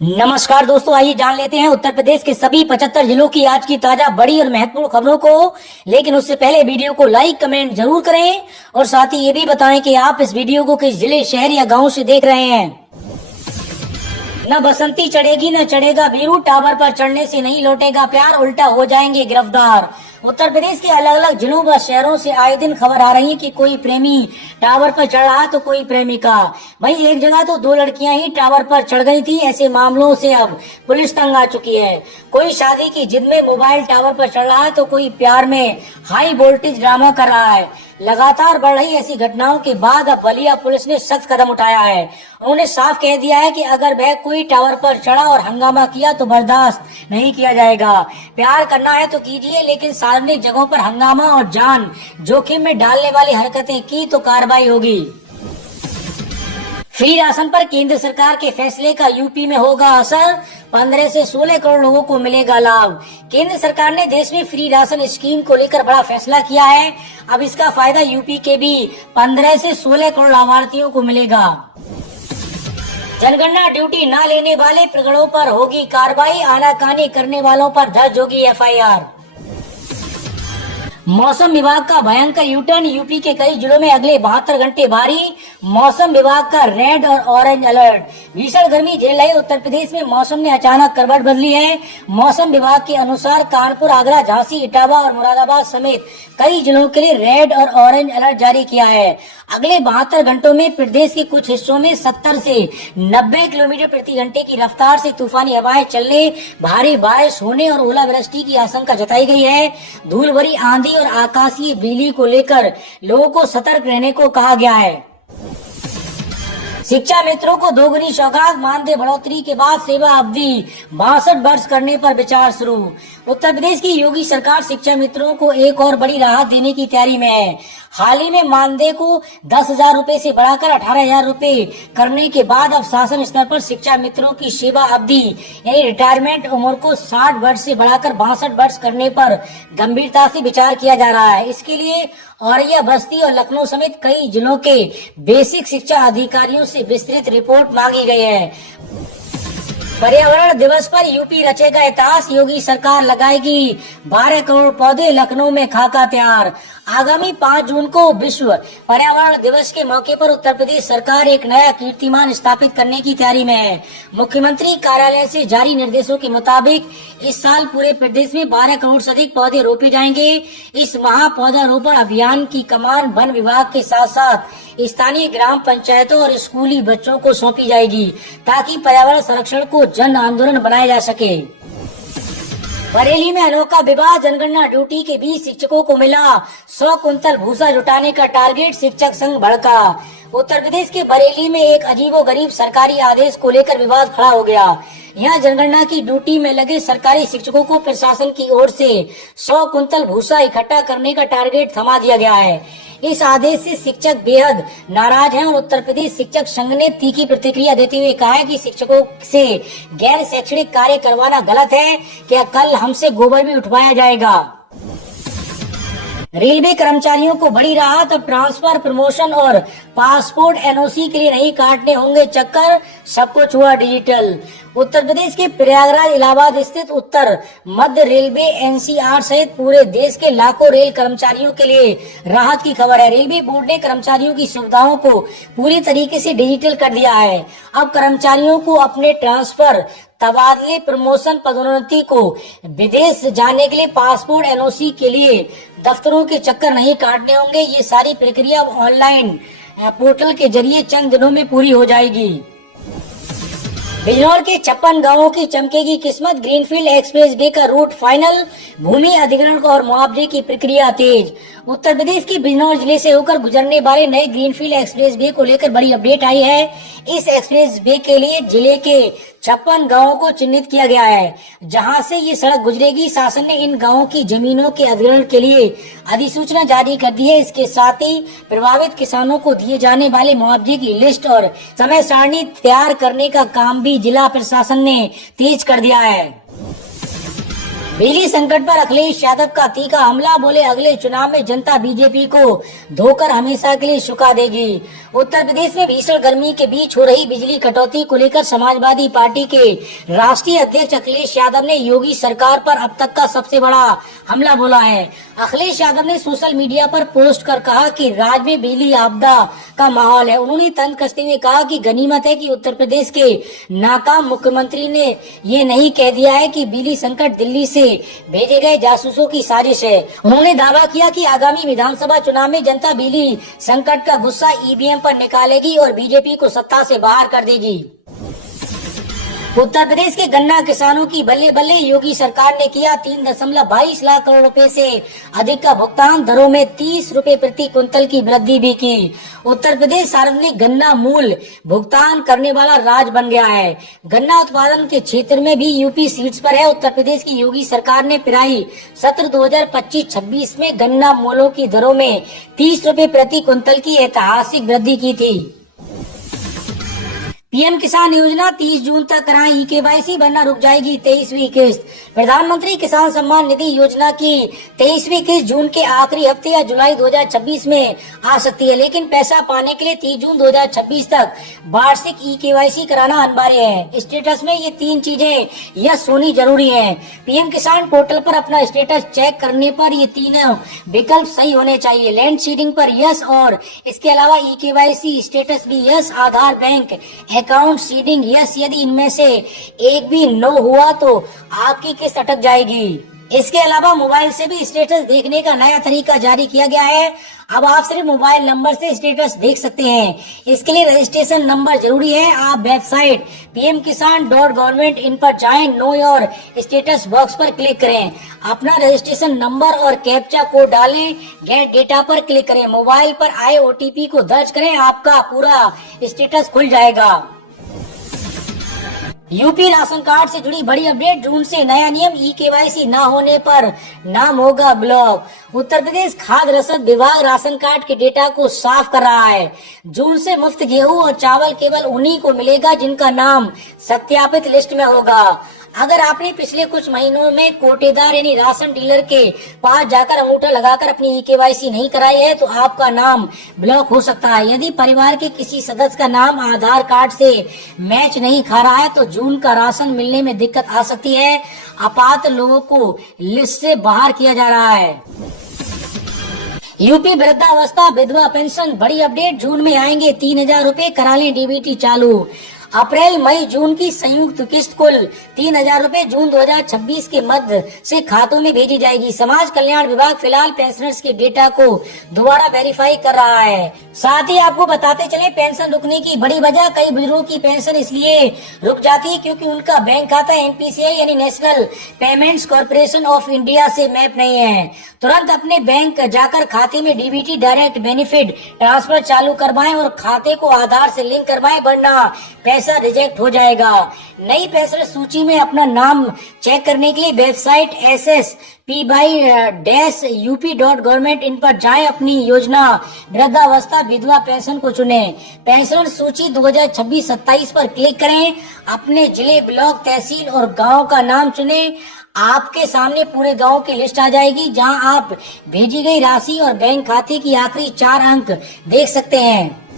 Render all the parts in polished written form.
नमस्कार दोस्तों, आइए जान लेते हैं उत्तर प्रदेश के सभी 75 जिलों की आज की ताजा बड़ी और महत्वपूर्ण खबरों को। लेकिन उससे पहले वीडियो को लाइक कमेंट जरूर करें और साथ ही ये भी बताएं कि आप इस वीडियो को किस जिले, शहर या गांव से देख रहे हैं। न बसंती चढ़ेगी न चढ़ेगा बीरू, टावर पर चढ़ने से नहीं लौटेगा प्यार, उल्टा हो जाएंगे गिरफ्तार। उत्तर प्रदेश के अलग अलग जिलों व शहरों से आए दिन खबर आ रही है कि कोई प्रेमी टावर पर चढ़ रहा तो कोई प्रेमिका। वहीं एक जगह तो दो लड़कियां ही टावर पर चढ़ गई थी। ऐसे मामलों से अब पुलिस तंग आ चुकी है। कोई शादी की जिद में मोबाइल टावर पर चढ़ रहा है तो कोई प्यार में हाई वोल्टेज ड्रामा कर रहा है। लगातार बढ़ रही ऐसी घटनाओं के बाद अब बलिया पुलिस ने सख्त कदम उठाया है। उन्होंने साफ कह दिया है कि अगर वह कोई टावर पर चढ़ा और हंगामा किया तो बर्दाश्त नहीं किया जाएगा। प्यार करना है तो कीजिए, लेकिन सार्वजनिक जगहों पर हंगामा और जान जोखिम में डालने वाली हरकतें की तो कार्रवाई होगी। फ्री राशन पर केंद्र सरकार के फैसले का यूपी में होगा असर, 15 से 16 करोड़ लोगों को मिलेगा लाभ। केंद्र सरकार ने देश में फ्री राशन स्कीम को लेकर बड़ा फैसला किया है। अब इसका फायदा यूपी के भी 15 से 16 करोड़ लाभार्थियों को मिलेगा। जनगणना ड्यूटी न लेने वाले प्रगड़ों पर होगी कार्रवाई, आनाकानी करने वालों पर दर्ज होगी एफआईआर। मौसम विभाग का भयंकर यूटर्न, यूपी के कई जिलों में अगले 72 घंटे भारी। मौसम विभाग का रेड और ऑरेंज अलर्ट। भीषण गर्मी झेल रहे उत्तर प्रदेश में मौसम ने अचानक करवट बदली है। मौसम विभाग के अनुसार कानपुर, आगरा, झांसी, इटावा और मुरादाबाद समेत कई जिलों के लिए रेड और ऑरेंज अलर्ट जारी किया है। अगले 72 घंटों में प्रदेश के कुछ हिस्सों में 70 से 90 किलोमीटर प्रति घंटे की रफ्तार से तूफानी हवाएं चलने, भारी बारिश होने और ओलावृष्टि की आशंका जताई गई है। धूल भरी आंधी और आकाशीय बिजली को लेकर लोगों को सतर्क रहने को कहा गया है। शिक्षा मित्रों को दोगुनी सौगात, मानदेय बढ़ोतरी के बाद सेवा अवधि 62 वर्ष करने पर विचार शुरू। उत्तर प्रदेश की योगी सरकार शिक्षा मित्रों को एक और बड़ी राहत देने की तैयारी में है। हाल ही में मानदेय को 10,000 रूपए से बढ़ाकर 18,000 रूपए करने के बाद अब शासन स्तर पर शिक्षा मित्रों की सेवा अवधि यानी रिटायरमेंट उम्र को 60 वर्ष से बढ़ाकर 62 वर्ष करने पर गंभीरता से विचार किया जा रहा है। इसके लिए औरैया, बस्ती और लखनऊ समेत कई जिलों के बेसिक शिक्षा अधिकारियों से विस्तृत रिपोर्ट मांगी गई है। पर्यावरण दिवस पर यूपी रचेगा इतिहास, योगी सरकार लगाएगी 12 करोड़ पौधे, लखनऊ में खाका तैयार। आगामी 5 जून को विश्व पर्यावरण दिवस के मौके पर उत्तर प्रदेश सरकार एक नया कीर्तिमान स्थापित करने की तैयारी में है। मुख्यमंत्री कार्यालय से जारी निर्देशों के मुताबिक इस साल पूरे प्रदेश में 12 करोड़ से अधिक पौधे रोपे जाएंगे। इस महा पौधारोपण अभियान की कमान वन विभाग के साथ साथ स्थानीय ग्राम पंचायतों और स्कूली बच्चों को सौंपी जाएगी ताकि पर्यावरण संरक्षण को जन आंदोलन बनाया जा सके। बरेली में अनोखा विवाह, जनगणना ड्यूटी के बीच शिक्षकों को मिला 100 कुंतल भूसा जुटाने का टारगेट, शिक्षक संघ भड़का। उत्तर प्रदेश के बरेली में एक अजीबोगरीब सरकारी आदेश को लेकर विवाद खड़ा हो गया। यहाँ जनगणना की ड्यूटी में लगे सरकारी शिक्षकों को प्रशासन की ओर से 100 कुंतल भूसा इकट्ठा करने का टारगेट थमा दिया गया है। इस आदेश से शिक्षक बेहद नाराज हैं और उत्तर प्रदेश शिक्षक संघ ने तीखी प्रतिक्रिया देते हुए कहा है कि शिक्षकों से गैर शैक्षणिक कार्य करवाना गलत है। क्या कल हमसे गोबर भी उठवाया जाएगा। रेलवे कर्मचारियों को बड़ी राहत, अब ट्रांसफर, प्रमोशन और पासपोर्ट एनओसी के लिए नहीं काटने होंगे चक्कर, सब कुछ हुआ डिजिटल। उत्तर प्रदेश के प्रयागराज, इलाहाबाद स्थित उत्तर मध्य रेलवे एनसीआर सहित पूरे देश के लाखों रेल कर्मचारियों के लिए राहत की खबर है। रेलवे बोर्ड ने कर्मचारियों की सुविधाओं को पूरी तरीके से डिजिटल कर दिया है। अब कर्मचारियों को अपने ट्रांसफर, तबादले, प्रमोशन, पदोन्नति को विदेश जाने के लिए पासपोर्ट एनओसी के लिए दफ्तरों के चक्कर नहीं काटने होंगे। ये सारी प्रक्रिया ऑनलाइन पोर्टल के जरिए चंद दिनों में पूरी हो जाएगी। बिजनौर के 56 गांवों की चमकेगी किस्मत, ग्रीनफील्ड एक्सप्रेस वे का रूट फाइनल, भूमि अधिग्रहण और मुआवजे की प्रक्रिया तेज। उत्तर प्रदेश के बिजनौर जिले से होकर गुजरने वाले नए ग्रीनफील्ड एक्सप्रेस वे को लेकर बड़ी अपडेट आई है। इस एक्सप्रेस वे के लिए जिले के 56 गांवों को चिन्हित किया गया है जहां से ये सड़क गुजरेगी। शासन ने इन गांवों की जमीनों के अधिग्रहण के लिए अधिसूचना जारी कर दी है। इसके साथ ही प्रभावित किसानों को दिए जाने वाले मुआवजे की लिस्ट और समय सारणी तैयार करने का काम भी जिला प्रशासन ने तेज कर दिया है। बिजली संकट पर अखिलेश यादव का तीखा हमला, बोले अगले चुनाव में जनता बीजेपी को धोकर हमेशा के लिए झुका देगी। उत्तर प्रदेश में भीषण गर्मी के बीच हो रही बिजली कटौती को लेकर समाजवादी पार्टी के राष्ट्रीय अध्यक्ष अखिलेश यादव ने योगी सरकार पर अब तक का सबसे बड़ा हमला बोला है। अखिलेश यादव ने सोशल मीडिया पर पोस्ट कर कहा कि राज्य में बिजली आपदा का माहौल है। उन्होंने तंज कसते हुए कहा कि गनीमत है कि उत्तर प्रदेश के नाकाम मुख्यमंत्री ने ये नहीं कह दिया है कि बिजली संकट दिल्ली से भेजे गए जासूसों की साजिश है। उन्होंने दावा किया कि आगामी विधानसभा चुनाव में जनता बिजली संकट का गुस्सा ईवीएम पर निकालेगी और बीजेपी को सत्ता से बाहर कर देगी। उत्तर प्रदेश के गन्ना किसानों की बल्ले बल्ले, योगी सरकार ने किया 3.22 लाख करोड़ रुपए से अधिक का भुगतान, दरों में 30 रुपए प्रति कुंतल की वृद्धि भी की। उत्तर प्रदेश सार्वजनिक गन्ना मूल्य भुगतान करने वाला राज्य बन गया है। गन्ना उत्पादन के क्षेत्र में भी यूपी शीर्ष पर है। उत्तर प्रदेश की योगी सरकार ने पिराई सत्र 2025-26 में गन्ना मूल्यों की दरों में 30 रुपए प्रति कुंतल की ऐतिहासिक वृद्धि की थी। पीएम किसान योजना 30 जून तक कराएं केवाईसी, वरना रुक जाएगी 23वीं किस्त। प्रधानमंत्री किसान सम्मान निधि योजना की 23वीं किस्त जून के आखिरी हफ्ते या जुलाई 2026 में आ सकती है, लेकिन पैसा पाने के लिए 30 जून 2026 तक वार्षिक केवाईसी कराना अनिवार्य है। स्टेटस में ये 3 चीजें यस होनी जरूरी है। पीएम किसान पोर्टल पर अपना स्टेटस चेक करने पर ये 3 विकल्प सही होने चाहिए। लैंड सीडिंग पर यस और इसके अलावा केवाईसी स्टेटस भी यस, आधार बैंक अकाउंट सीडिंग यस। यदि इनमें से एक भी नो हुआ तो आपकी किस्त अटक जाएगी। इसके अलावा मोबाइल से भी स्टेटस देखने का नया तरीका जारी किया गया है। अब आप सिर्फ मोबाइल नंबर से स्टेटस देख सकते हैं। इसके लिए रजिस्ट्रेशन नंबर जरूरी है। आप वेबसाइट pmkisan.government.in पर जाएं, नो योर स्टेटस बॉक्स पर क्लिक करें, अपना रजिस्ट्रेशन नंबर और कैप्चा कोड डालें, गेट डेटा पर क्लिक करें, मोबाइल पर आए OTP को दर्ज करें, आपका पूरा स्टेटस खुल जाएगा। यूपी राशन कार्ड से जुड़ी बड़ी अपडेट, जून से नया नियम, केवाईसी न होने पर नाम होगा ब्लॉक। उत्तर प्रदेश खाद्य रसद विभाग राशन कार्ड के डेटा को साफ कर रहा है। जून से मुफ्त गेहूं और चावल केवल उन्हीं को मिलेगा जिनका नाम सत्यापित लिस्ट में होगा। अगर आपने पिछले कुछ महीनों में कोटेदार यानी राशन डीलर के पास जाकर अंगूठा लगाकर अपनी केवाईसी नहीं कराई है तो आपका नाम ब्लॉक हो सकता है। यदि परिवार के किसी सदस्य का नाम आधार कार्ड से मैच नहीं खा रहा है तो जून का राशन मिलने में दिक्कत आ सकती है। अपात्र लोगों को लिस्ट से बाहर किया जा रहा है। यूपी वृद्धावस्था विधवा पेंशन, बड़ी अपडेट, जून में आएंगे 3000 रुपए, करा लें डीबीटी चालू। अप्रैल मई जून की संयुक्त किस्त कुल 3000 रुपए जून 2026 के मध्य से खातों में भेजी जाएगी। समाज कल्याण विभाग फिलहाल पेंशनर्स के डेटा को दोबारा वेरीफाई कर रहा है। साथ ही आपको बताते चले पेंशन रुकने की बड़ी वजह, कई बुजुर्गों की पेंशन इसलिए रुक जाती है क्योंकि उनका बैंक खाता NPCI यानी national payments corporation of India से मैप नहीं है। तुरंत अपने बैंक जाकर खाते में डीबीटी डायरेक्ट बेनिफिट ट्रांसफर चालू करवाएं और खाते को आधार से लिंक करवाएं, वरना पैसा रिजेक्ट हो जाएगा। नई पेंशनर सूची में अपना नाम चेक करने के लिए वेबसाइट ssp/up.government.in पर जाएं, अपनी योजना वृद्धावस्था विधवा पेंशन को चुनें। पेंशनर सूची 2026-27 पर क्लिक करें, अपने जिले, ब्लॉक, तहसील और गांव का नाम चुनें। आपके सामने पूरे गांव की लिस्ट आ जाएगी जहां आप भेजी गई राशि और बैंक खाते की आखिरी 4 अंक देख सकते हैं।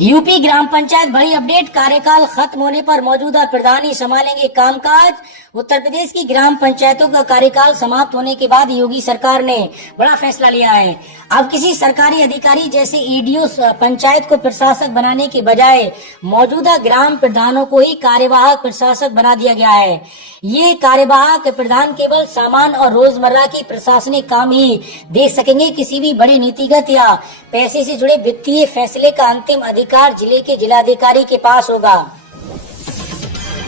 यूपी ग्राम पंचायत, बड़ी अपडेट, कार्यकाल खत्म होने पर मौजूदा प्रधान ही संभालेंगे कामकाज। उत्तर प्रदेश की ग्राम पंचायतों का कार्यकाल समाप्त होने के बाद योगी सरकार ने बड़ा फैसला लिया है। अब किसी सरकारी अधिकारी जैसे ADO पंचायत को प्रशासक बनाने के बजाय मौजूदा ग्राम प्रधानों को ही कार्यवाहक प्रशासक बना दिया गया है। ये कार्यवाहक प्रधान केवल सामान्य और रोजमर्रा की प्रशासनिक काम ही देख सकेंगे। किसी भी बड़ी नीतिगत या पैसे से जुड़े वित्तीय फैसले का अंतिम अधिकार जिले के जिलाधिकारी के पास होगा।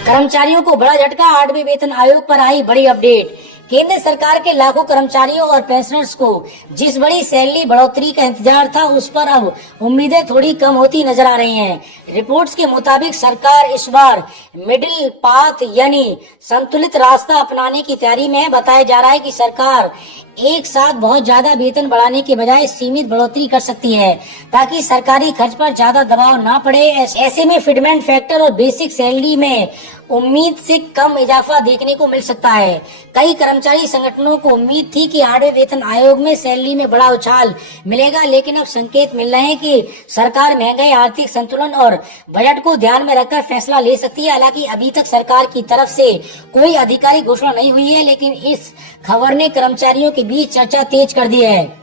कर्मचारियों को बड़ा झटका, 8वें वेतन आयोग पर आई बड़ी अपडेट। केंद्र सरकार के लाखों कर्मचारियों और पेंशनर्स को जिस बड़ी सैलरी बढ़ोतरी का इंतजार था उस पर अब उम्मीदें थोड़ी कम होती नजर आ रही हैं। रिपोर्ट्स के मुताबिक सरकार इस बार मिडिल पाथ यानी संतुलित रास्ता अपनाने की तैयारी में है। बताया जा रहा है कि सरकार एक साथ बहुत ज्यादा वेतन बढ़ाने के बजाय सीमित बढ़ोतरी कर सकती है ताकि सरकारी खर्च पर ज्यादा दबाव ना पड़े। ऐसे में फिटमेंट फैक्टर और बेसिक सैलरी में उम्मीद से कम इजाफा देखने को मिल सकता है। कई कर्मचारी संगठनों को उम्मीद थी कि 8वें वेतन आयोग में सैलरी में बड़ा उछाल मिलेगा, लेकिन अब संकेत मिल रहे हैं कि सरकार महंगाई, आर्थिक संतुलन और बजट को ध्यान में रखकर फैसला ले सकती है। हालांकि अभी तक सरकार की तरफ से कोई आधिकारिक घोषणा नहीं हुई है, लेकिन इस खबर ने कर्मचारियों के बीच चर्चा तेज कर दी है।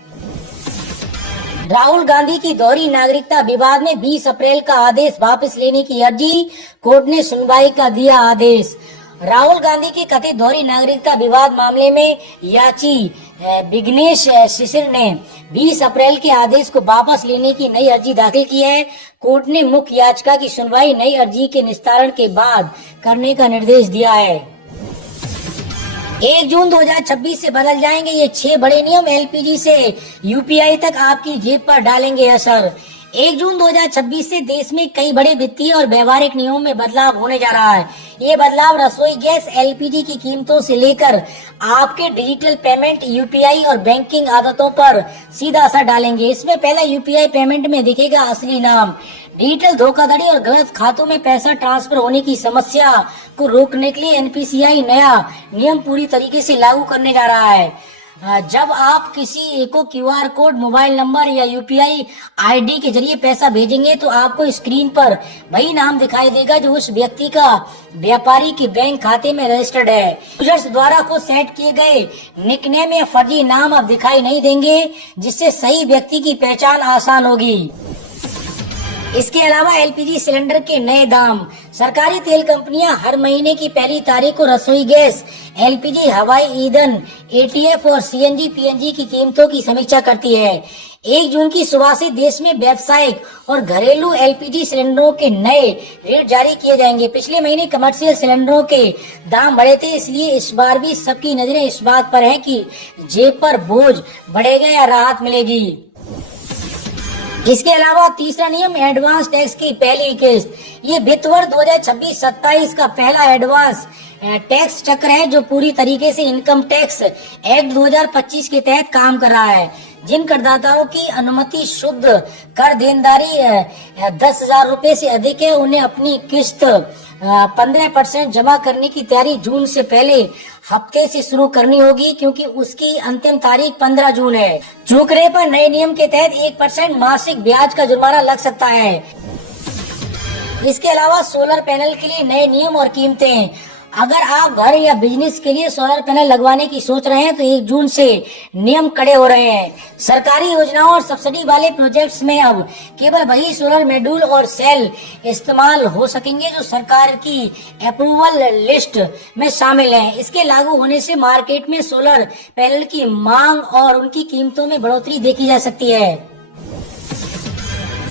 राहुल गांधी की दोहरी नागरिकता विवाद में 20 अप्रैल का आदेश वापस लेने की अर्जी, कोर्ट ने सुनवाई का दिया आदेश। राहुल गांधी के कथित दोहरी नागरिकता विवाद मामले में याची विघ्नेश शिशिर ने 20 अप्रैल के आदेश को वापस लेने की नई अर्जी दाखिल की है। कोर्ट ने मुख्य याचिका की सुनवाई नई अर्जी के निस्तारण के बाद करने का निर्देश दिया है। 1 जून 2026 से बदल जाएंगे ये 6 बड़े नियम, एलपीजी से यूपीआई तक आपकी जेब पर डालेंगे असर। 1 जून 2026 से देश में कई बड़े वित्तीय और व्यवहारिक नियमों में बदलाव होने जा रहा है। ये बदलाव रसोई गैस, एलपीजी की कीमतों से लेकर आपके डिजिटल पेमेंट, यूपीआई और बैंकिंग आदतों पर सीधा असर डालेंगे। इसमें पहला यूपीआई पेमेंट में दिखेगा असली नाम। डिजिटल धोखाधड़ी और गलत खातों में पैसा ट्रांसफर होने की समस्या को रोकने के लिए एनपीसीआई नया नियम पूरी तरीके से लागू करने जा रहा है। जब आप किसी को क्यूआर कोड, मोबाइल नंबर या यूपीआई आईडी के जरिए पैसा भेजेंगे तो आपको स्क्रीन पर वही नाम दिखाई देगा जो उस व्यक्ति का व्यापारी के बैंक खाते में रजिस्टर्ड है। यूजर्स द्वारा खुद सेट किए गए निकनेम या फर्जी नाम अब दिखाई नहीं देंगे, जिससे सही व्यक्ति की पहचान आसान होगी। इसके अलावा एलपीजी सिलेंडर के नए दाम। सरकारी तेल कंपनियां हर महीने की पहली तारीख को रसोई गैस, एलपीजी, हवाई ईंधन, एटीएफ और सीएनजी, पीएनजी की कीमतों की समीक्षा करती है। 1 जून की सुबह से देश में व्यावसायिक और घरेलू एलपीजी सिलेंडरों के नए रेट जारी किए जाएंगे। पिछले महीने कमर्शियल सिलेंडरों के दाम बढ़े थे, इसलिए इस बार भी सबकी नजरें इस बात पर है कि जेब पर बोझ बढ़ेगा या राहत मिलेगी। इसके अलावा तीसरा नियम, एडवांस टैक्स की पहली किस्त। ये वित्त वर्ष 2026-27 का पहला एडवांस टैक्स चक्र है जो पूरी तरीके से इनकम टैक्स एक्ट 2025 के तहत काम कर रहा है। जिन करदाताओं की अनुमति शुद्ध कर देनदारी 10,000 रुपए से अधिक है, उन्हें अपनी किस्त 15% जमा करने की तैयारी जून से पहले हफ्ते से शुरू करनी होगी, क्योंकि उसकी अंतिम तारीख 15 जून है। चूकने पर नए नियम के तहत 1% मासिक ब्याज का जुर्माना लग सकता है। इसके अलावा सोलर पैनल के लिए नए नियम और कीमतें। अगर आप घर या बिजनेस के लिए सोलर पैनल लगवाने की सोच रहे हैं तो 1 जून से नियम कड़े हो रहे हैं। सरकारी योजनाओं और सब्सिडी वाले प्रोजेक्ट्स में अब केवल वही सोलर मॉड्यूल और सेल इस्तेमाल हो सकेंगे जो सरकार की अप्रूवल लिस्ट में शामिल हैं। इसके लागू होने से मार्केट में सोलर पैनल की मांग और उनकी कीमतों में बढ़ोतरी देखी जा सकती है।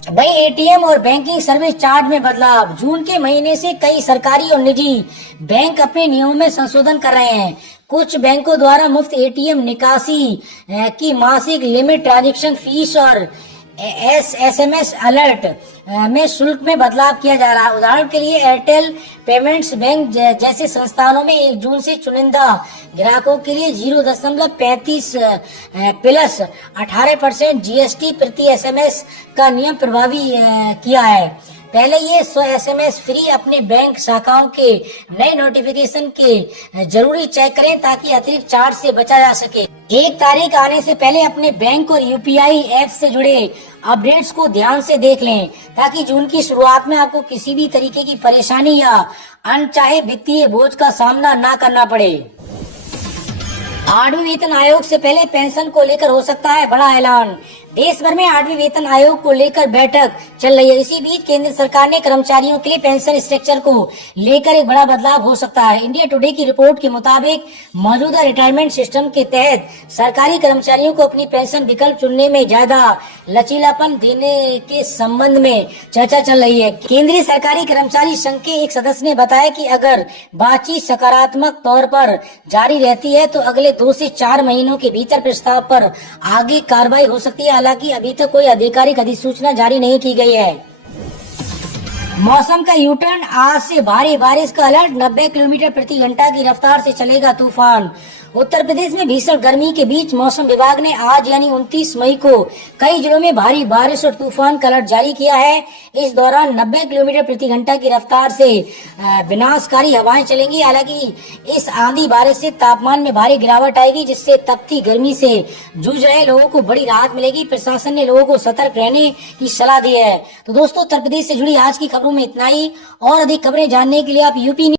भाई एटीएम और बैंकिंग सर्विस चार्ज में बदलाव। जून के महीने से कई सरकारी और निजी बैंक अपने नियमों में संशोधन कर रहे हैं। कुछ बैंकों द्वारा मुफ्त एटीएम निकासी की मासिक लिमिट, ट्रांजैक्शन फीस और एसएमएस अलर्ट में शुल्क में बदलाव किया जा रहा है। उदाहरण के लिए एयरटेल पेमेंट्स बैंक जैसे संस्थानों में 1 जून से चुनिंदा ग्राहकों के लिए 0.35 प्लस 18% जीएसटी प्रति एसएमएस का नियम प्रभावी किया है। पहले ये 100 एसएमएस फ्री अपने बैंक शाखाओं के नए नोटिफिकेशन के जरूरी चेक करें ताकि अतिरिक्त चार्ज से बचा जा सके। 1 तारीख आने से पहले अपने बैंक और यूपीआई ऐप से जुड़े अपडेट्स को ध्यान से देख लें ताकि जून की शुरुआत में आपको किसी भी तरीके की परेशानी या अनचाहे वित्तीय बोझ का सामना ना करना पड़े। 8वें वेतन आयोग से पहले पेंशन को लेकर हो सकता है बड़ा ऐलान। देश भर में 8वें वेतन आयोग को लेकर बैठक चल रही है। इसी बीच केंद्र सरकार ने कर्मचारियों के लिए पेंशन स्ट्रक्चर को लेकर एक बड़ा बदलाव हो सकता है। इंडिया टुडे की रिपोर्ट के मुताबिक मौजूदा रिटायरमेंट सिस्टम के तहत सरकारी कर्मचारियों को अपनी पेंशन विकल्प चुनने में ज्यादा लचीलापन देने के संबंध में चर्चा चल रही है। केंद्रीय सरकारी कर्मचारी संघ के एक सदस्य ने बताया कि अगर बातचीत सकारात्मक तौर पर जारी रहती है तो अगले 2 से 4 महीनों के भीतर प्रस्ताव पर आगे कार्रवाई हो सकती है। हालांकि अभी तक कोई आधिकारिक अधिसूचना जारी नहीं की गई है। मौसम का यूटर्न, आज से भारी बारिश का अलर्ट, 90 किलोमीटर प्रति घंटा की रफ्तार से चलेगा तूफान। उत्तर प्रदेश में भीषण गर्मी के बीच मौसम विभाग ने आज यानी 29 मई को कई जिलों में भारी बारिश और तूफान का अलर्ट जारी किया है। इस दौरान 90 किलोमीटर प्रति घंटा की रफ्तार से विनाशकारी हवाएं चलेंगी। हालांकि इस आंधी बारिश से तापमान में भारी गिरावट आएगी, जिससे तपती गर्मी से जूझ रहे लोगों को बड़ी राहत मिलेगी। प्रशासन ने लोगों को सतर्क रहने की सलाह दी है। तो दोस्तों, उत्तर प्रदेश से जुड़ी आज की खबरों में इतना ही। और अधिक खबरें जानने के लिए आप यूपी